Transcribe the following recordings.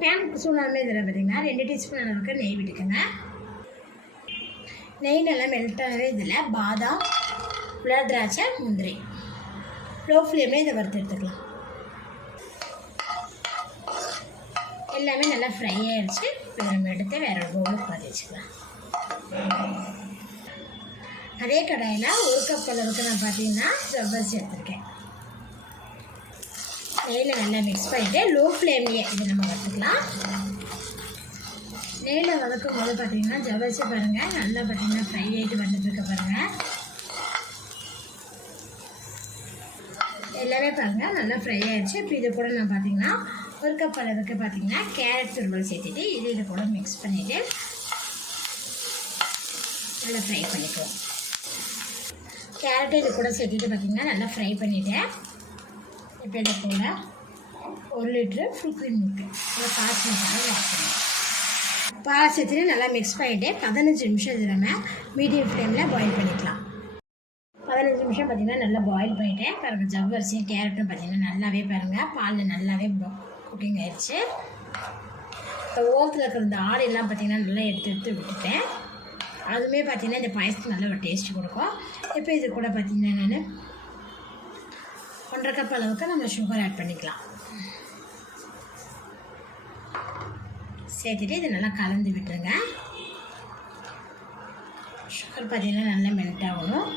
Pan சூடாமே இதில் பார்த்தீங்கன்னா ரெண்டு டீஸ்பூன் அளவுக்கு நெய் விட்டுக்கோங்க. நெய் நல்லா மெல்ட் ஆகவே இதில் பாதாம் உலர் திராட்சை முந்திரி. லோ ஃப்ளேம்லேயே இதை வறுத்து எடுத்துக்கலாம். எல்லாமே நல்லா ஃப்ரை ஆகிடுச்சு இப்போ நம்ம எடுத்து வேற ஒரு பவுலுக்கு மாற்றி வச்சுக்கலாம். அதே கடாயில் ஒரு கப் அளவுக்கு நான் பார்த்தீங்கன்னா ஜவ்வரிசி எடுத்திருக்கேன். நெய்யில் நல்லா மிக்ஸ் பண்ணிவிட்டு லோ ஃப்ளேம்லேயே இதை நம்ம வறுத்துக்கலாம் நெய்யில் வதக்கும் போது பார்த்திங்கன்னா ஜவச்சு பாருங்கள் நல்லா பார்த்தீங்கன்னா ஃப்ரை ஆகிட்டு வந்துட்டுருக்க பாருங்கள் எல்லாமே பாருங்கள் நல்லா ஃப்ரை ஆகிடுச்சு இப்போ இது கூட நான் பார்த்தீங்கன்னா ஒரு கப் அளவுக்கு பார்த்தீங்கன்னா கேரட் துருவல் சேர்த்துட்டு இது இது கூட மிக்ஸ் பண்ணிவிட்டு நல்லா ஃப்ரை பண்ணிக்குவோம். கேரட்டு இது கூட சேர்த்துட்டு பார்த்தீங்கன்னா நல்லா ஃப்ரை பண்ணிவிட்டேன் இப்போ இது கூட ஒரு லிட்ரு ஃபுல் க்ரீம் மில்க்கு இல்லை பால் மசாலா நல்லா மிக்ஸ் பண்ணிவிட்டு பதினஞ்சு நிமிஷம் இது நம்ம மீடியம் ஃப்ளேமில் பாயில் பண்ணிக்கலாம். பதினஞ்சு நிமிஷம் பார்த்தீங்கன்னா நல்லா பாயில் பண்ணிவிட்டேன் பாருங்க ஜவ்வரிசியும் கேரட்டும் பார்த்தீங்கன்னா நல்லாவே பாருங்கள் பாலில் நல்லாவே குக்கிங் ஆயிடுச்சு இந்த ஓரத்தில் இருக்கிற இந்த ஆடையெல்லாம் பார்த்தீங்கன்னா நல்லா எடுத்து எடுத்து விட்டுட்டேன். அதுவுமே பார்த்தீங்கன்னா இந்த பாயசத்துக்கு நல்ல ஒரு டேஸ்ட் கொடுக்கும். இப்போ இது கூட பார்த்தீங்கன்னா நான் ஒன்றரை கப் அளவுக்கு நம்ம சுகர் ஆட் பண்ணிக்கலாம். சேர்த்துட்டு இதை நல்லா கலந்து விட்டுருங்க. சுகர் பார்த்தீங்கன்னா நல்லா மெல்ட் ஆகணும்.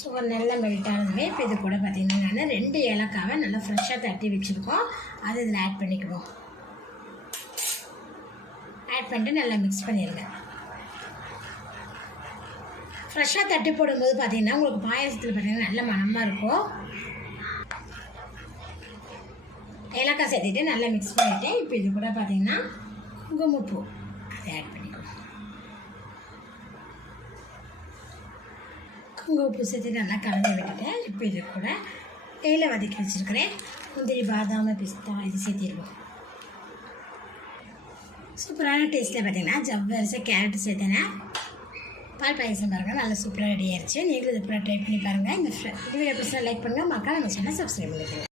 சுகர் நல்லா மெல்ட் ஆனதுமே இப்போ இது கூட பார்த்தீங்கன்னா நான் ரெண்டு ஏலக்காவை நல்லா ஃப்ரெஷ்ஷாக தட்டி வச்சுருக்கோம். அது இதில் ஆட் பண்ணிக்குவோம். ஆட் பண்ணிட்டு நல்லா மிக்ஸ் பண்ணிடுங்க ஃப்ரெஷ்ஷாக தட்டி போடும்போது பார்த்தீங்கன்னா உங்களுக்கு பாயசத்தில் பார்த்தீங்கன்னா நல்ல மணமாக இருக்கும். ஏலக்காய் சேர்த்துட்டு நல்லா மிக்ஸ் பண்ணிவிட்டு இப்போ இது கூட பார்த்தீங்கன்னா குங்குமப்பூ. அதை ஆட் பண்ணிக்கலாம். குங்குமப்பூ சேர்த்து நல்லா கலந்து விட்டுட்டேன் இப்போ இது கூட தேயிலை வதக்கி வச்சுருக்கிறேன். முந்திரி பாதாம் பிஸ்தா இது சேர்த்திடுவோம் சூப்பரான டேஸ்ட்டில் பார்த்தீங்கன்னா ஜவ்வரிசை கேரட் சேர்த்தேனே பால் பாயசம் பாருங்கள் நல்லா சூப்பராக ரெடி ஆயிடுச்சு நீங்களும் இது ட்ரை பண்ணி பாருங்கள் இந்த வீடியோ பிடிச்சா லைக் பண்ணுங்கள் மக்கள் நம்ம சேனல் சப்ஸ்கிரைப் பண்ணிக்கிறேன்